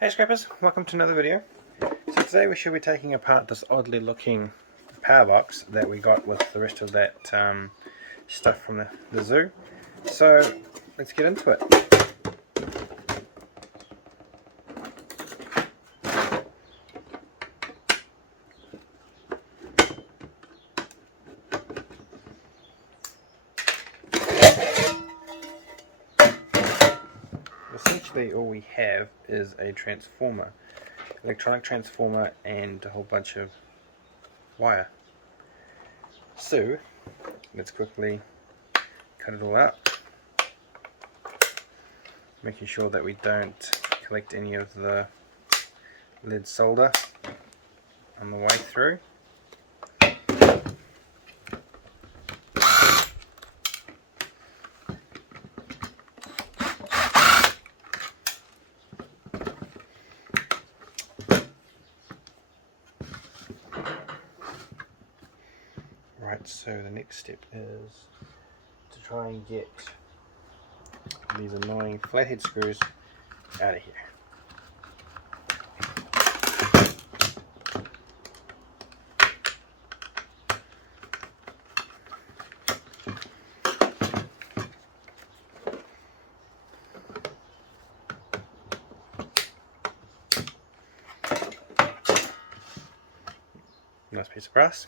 Hey scrappers, welcome to another video. So today we shall be taking apart this oddly looking power box that we got with the rest of that stuff from the zoo. So let's get into it. Essentially all we have is a transformer, electronic transformer, and a whole bunch of wire. So let's quickly cut it all out, making sure that we don't collect any of the lead solder on the way through. Right, so the next step is to try and get these annoying flathead screws out of here. Nice piece of brass.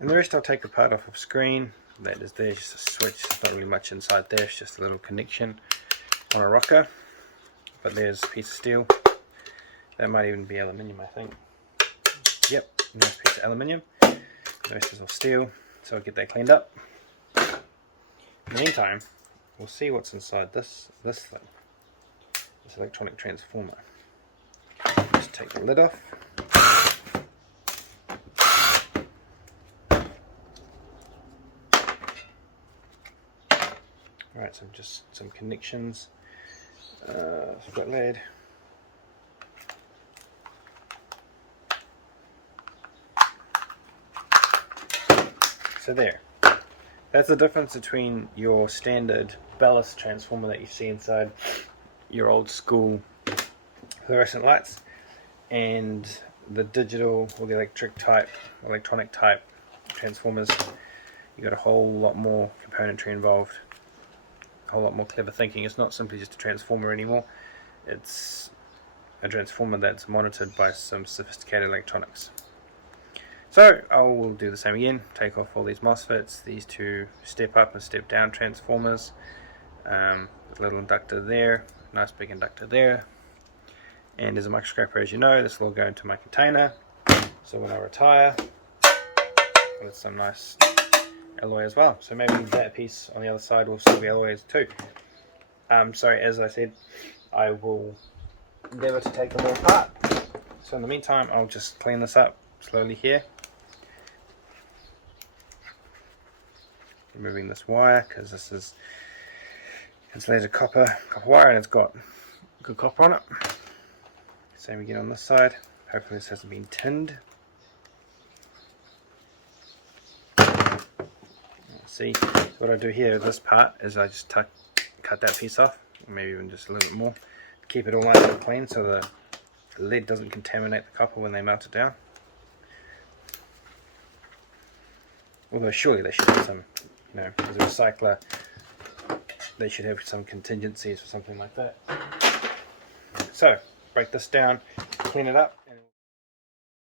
And the rest I'll take apart off of screen. That is there, just a switch. There's not really much inside there, it's just a little connection on a rocker. But there's a piece of steel. That might even be aluminium, I think. Yep, nice piece of aluminium. The rest is all steel, so I'll get that cleaned up. In the meantime, we'll see what's inside this thing, this electronic transformer. Just take the lid off. Right, so just some connections. So we've got lead. So there. That's the difference between your standard ballast transformer that you see inside your old school fluorescent lights and the digital or the electronic type transformers. You got a whole lot more componentry involved. A whole lot more clever thinking. It's not simply just a transformer anymore. It's a transformer that's monitored by some sophisticated electronics. So I will do the same again. Take off all these MOSFETs, these two step up and step down transformers. A little inductor there, nice big inductor there. And as a microscraper, as you know, this will all go into my container. So when I retire, with some nice alloy as well. So maybe that piece on the other side will still be alloys too. Sorry, as I said, I will endeavour to take them all apart. So in the meantime, I'll just clean this up slowly here. Removing this wire, because this is insulated copper wire and it's got good copper on it. Same again on this side. Hopefully this hasn't been tinned. See, so what I do here, this part, is I just cut that piece off, maybe even just a little bit more, to keep it all nice and clean so the lead doesn't contaminate the copper when they melt it down. Although surely they should have some, as a recycler, they should have some contingencies or something like that. So, break this down, clean it up.